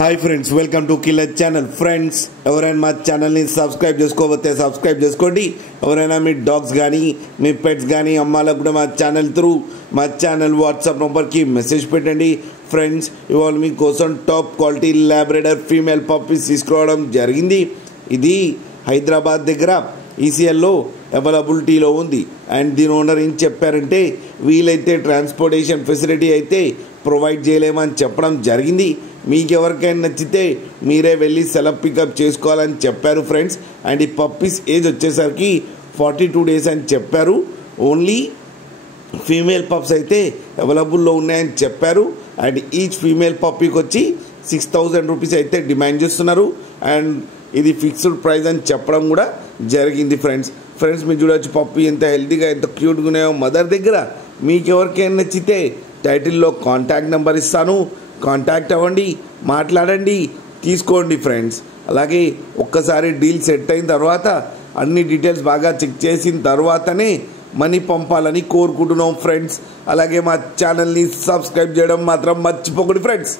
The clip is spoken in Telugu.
Hi friends, welcome to killer channel. Friends, ఎవరైనా మా ఛానల్ని సబ్స్క్రైబ్ చేసుకోకపోతే సబ్స్క్రైబ్ చేసుకోండి. ఎవరైనా మీ డాగ్స్ కానీ మీ పెట్స్ కానీ అమ్మాలకు కూడా మా ఛానల్ వాట్సాప్ నెంబర్కి మెసేజ్ పెట్టండి. ఫ్రెండ్స్, ఇవాళ మీకోసం top quality Labrador female puppies తీసుకురావడం జరిగింది. ఇది హైదరాబాద్ దగ్గర ఈసీఎల్లో అవైలబిలిటీలో ఉంది. అండ్ దీని ఓనర్ ఏం చెప్పారంటే, వీలైతే ట్రాన్స్పోర్టేషన్ ఫెసిలిటీ అయితే ప్రొవైడ్ చేయలేమని చెప్పడం జరిగింది. మీకు ఎవరికైనా నచ్చితే మీరే వెళ్ళి సెలెక్ట్ పికప్ చేసుకోవాలని చెప్పారు ఫ్రెండ్స్. అండ్ ఈ పప్పీస్ ఏజ్ వచ్చేసరికి 42 days అని చెప్పారు. ఓన్లీ ఫీమేల్ పప్స్ అయితే అవైలబుల్లో ఉన్నాయని చెప్పారు. అండ్ ఈచ్ ఫీమేల్ పప్పీకి వచ్చి 6,000 రూపీస్ అయితే డిమాండ్ చేస్తున్నారు. అండ్ ఇది ఫిక్స్డ్ ప్రైస్ అని చెప్పడం కూడా జరిగింది ఫ్రెండ్స్. మీరు చూడవచ్చు పప్పీ ఎంత హెల్తీగా ఎంత క్యూట్గా ఉన్నాయో మదర్ దగ్గర. మీకు ఎవరికైనా నచ్చితే టైటిల్లో కాంటాక్ట్ నెంబర్ ఇస్తాను, కాంటాక్ట్ అవ్వండి, మాట్లాడండి, తీసుకోండి ఫ్రెండ్స్. అలాగే ఒక్కసారి డీల్ సెట్ అయిన తర్వాత అన్ని డీటెయిల్స్ బాగా చెక్ చేసిన తర్వాతనే మనీ పంపాలని కోరుకుంటున్నాం ఫ్రెండ్స్. అలాగే మా ఛానల్ని సబ్స్క్రైబ్ చేయడం మాత్రం మర్చిపోకండి ఫ్రెండ్స్.